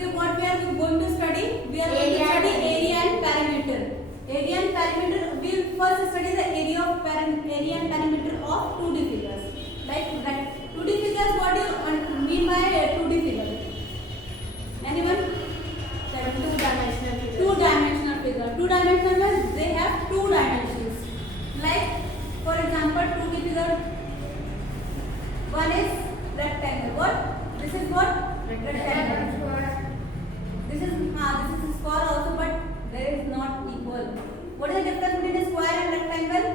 today what we are going to study? We are going to study area and perimeter. Area and perimeter. We will first study the area and perimeter of 2D figures. Like 2D figures. What do you mean by 2D figure? Anyone? Two-dimensional figure. Two-dimensional figure. Two-dimensional means they have two dimensions. Like for example, 2D figure. One is rectangle. What? This is what? Rectangle. This is square also, but there is not equal. What is the difference between a square and rectangle?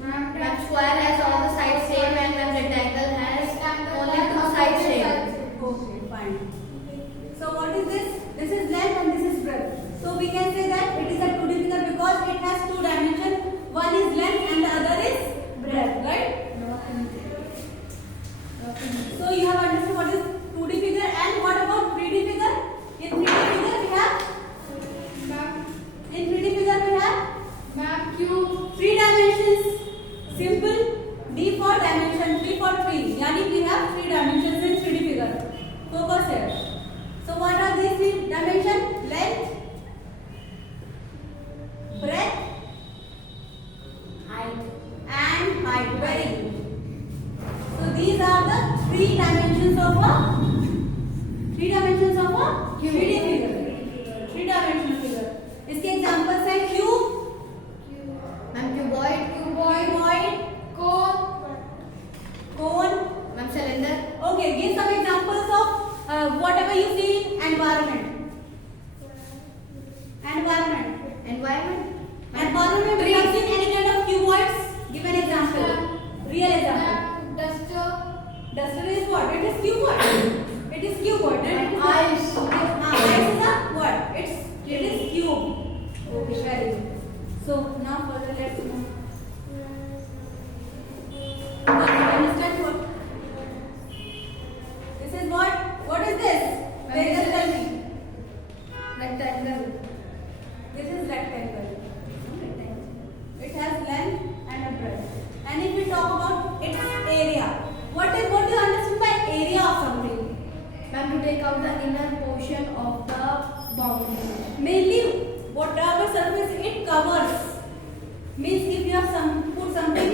When square has all the sides same and when rectangle has only two sides same. Okay, fine. So what is this? This is length and this is breadth. So we can say that it is a 2D figure because it has two dimensions. One is length and the other is breadth, right? So you have understood what is 2D figure, and what about 3D figure? In 3D figure we have cube, 3 dimensions, simple, D for dimension, 3 for 3. Yani we have 3 dimensions in 3D figure. Focus here. So what are these 3 dimensions? Length, breadth, and height. Very good. So these are the 3 dimensions of a 3D figure. 3 dimensional figure. इसके examples हैं cube, ma'am cuboid, cone, ma'am cylinder. Okay, give some examples of whatever you see in environment. Environment, we have seen any kind of cuboids. Give an example. Real example. Duster is what? It is cuboid. It is cuboid. Ice. Ice is a what? It is cube. Okay, very good. So now further let's move. Understand what? This is what? What is this? Very just tell me. Rectangle. This is rectangle. It has length and a breadth. And if we talk about its area, what do you understand by area of something? Ma'am, to take out the inner portion of the boundary. Mainly, whatever surface it covers. Means if you have put something,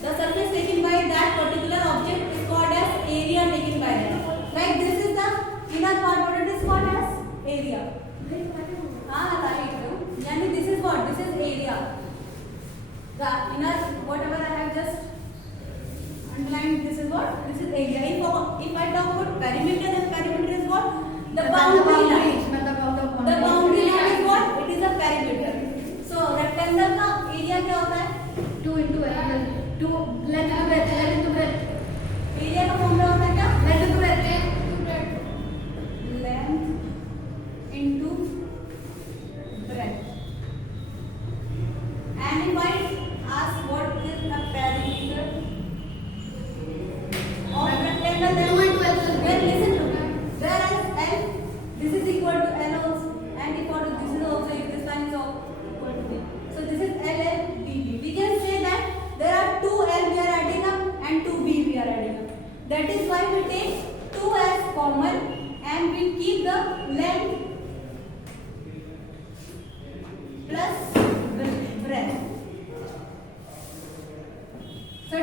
the surface taken by that particular object is called as area taken by that. Like this is the inner part, what it is called as area. Right. Yani this is what? This is area. The inner, whatever I have just underlined, this is what? This is area. If I talk about perimeter, then perimeter is what? The boundary line. The boundary line is what? It is a perimeter. So rectangle का area क्या होता है? 2 into L. 2 length into breadth. L into breadth. Area का formula होता है क्या? Length into breadth. Length into breadth. And if I ask what is a perimeter of rectangle, then 2 into L. well, listen to me. Whereas L, this is equal to L also, and equal to this is also, if this line is also equal to B. So this is L, L, B, B. We can say that there are 2 L we are adding up and 2 B we are adding up. That is why we take 2 as common and we keep the length plus breadth. So 2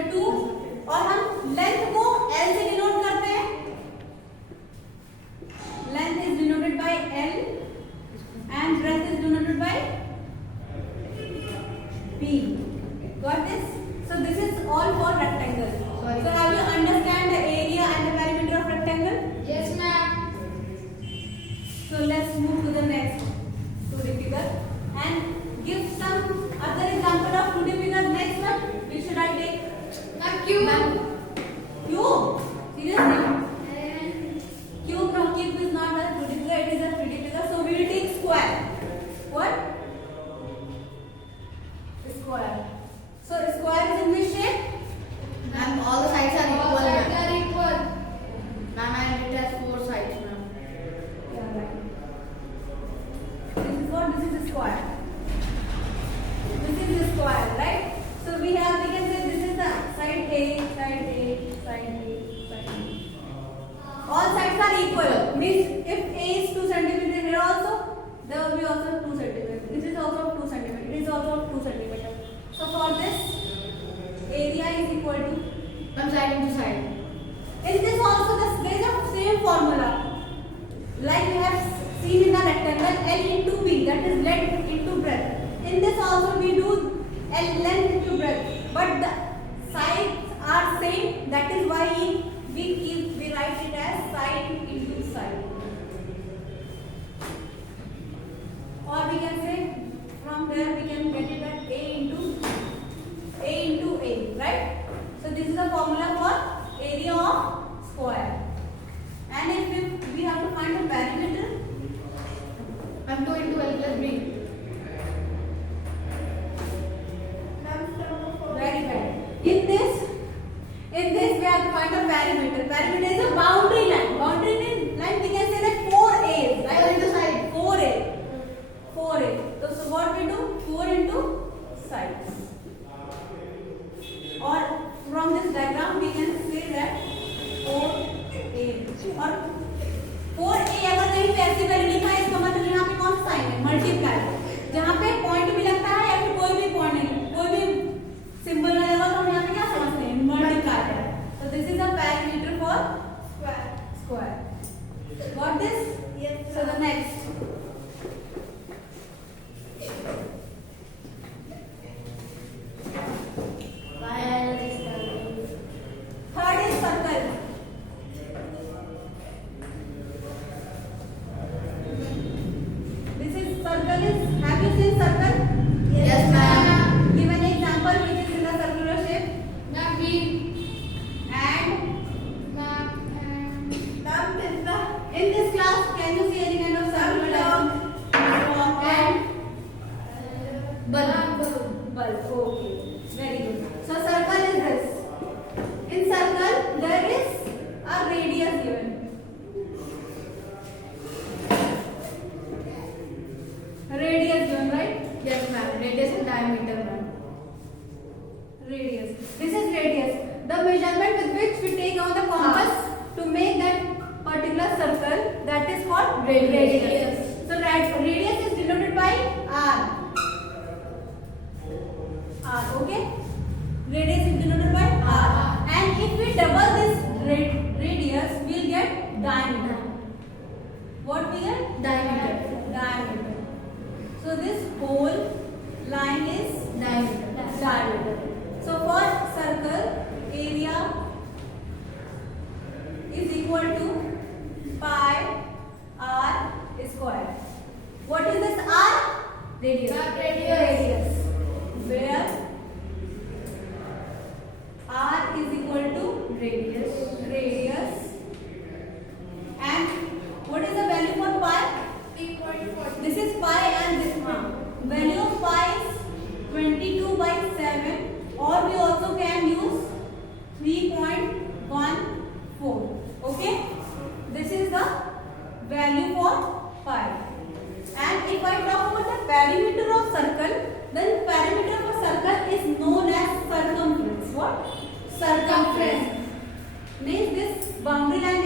और हम length को L से denote करते हैं. Length is denoted by L and breadth is denoted by B. Got this? So this is all for rectangle. Sorry. So have you understand the area and the perimeter of rectangle? Yes, ma'am. So let's move to the next 2D figure and give some other example of 2D figure. Next one, which should I take? Cube. Cube? Seriously? Cube, no, cube is not a 2D figure, it is a 3D figure. So we will take square. What? Square. So square is in which shape? Ma'am, all the sides are equal. Ma'am, and it has 4 sides, ma'am. Yeah, right. This is what? This is a square. This is a square, right? So we can say this is the side A, side A, side A, side A. All sides are equal. Means if A there will be also 2 centimeter. This is also 2 centimeter. It is also 2 centimeter. So for this, area is equal to, From side into side. in this also there is a same formula. Like we have seen in the rectangle, L into B, that is length into breadth. In this also we do L length into breadth, but the sides are same. That is why we write it as side into side. Or we can say from there we can get it at A into A, right? So this is the formula for area of square. And if we have to find the perimeter, And 2 into L plus B. very well. In this we have to find the perimeter. Perimeter is a boundary line. Boundary line we can say that 4 A's, right? 4 into side. 4A. So what we do? 4 into sides. Or from this diagram we can say that 4A और 4A अगर कहीं पे ऐसी value लिखा है इसका मतलब यहाँ पे कौन सा साइन है? मल्टीप्लाई. जहाँ पे पॉइंट भी लगता है या फिर कोई भी पॉइंट नहीं, कोई भी सिंबल लगेगा तो हम यहाँ पे क्या समझते हैं? मल्टीप्लाई है. So this is a perimeter for square. Got this? Yes. So the next. Third is circle. This is circle is, have you seen circle? Yes, ma'am. Give an example which is in the circular shape. Ma'am, B. And Ma'am, in this class, can you see any kind of circular diagram? And Bulb. Okay, very good. So circle is this. In circle, there is a radius given. Radius given, right? Yes, ma'am. Radius and diameter, ma'am. Radius. This is radius. The measurement with which we take on the compass to make that particular circle, that is called Radius. So radius is denoted by R. Okay? Radius is denoted by R. And if we double this radius, we'll get diameter. What we get? Diameter. Diameter. So this whole line is diameter. So for circle, area is equal to pi r square. What is this r? Radius. Radius. Where r is equal to Radius. And what is the value for pi? 3.4. This is pi and this one. Value of pi is 22/7, or we also can use 3.14. Okay? This is the value for pi. And if I talk about the perimeter of circle, then perimeter of a circle is known as circumference. What? Circumference. Means this boundary line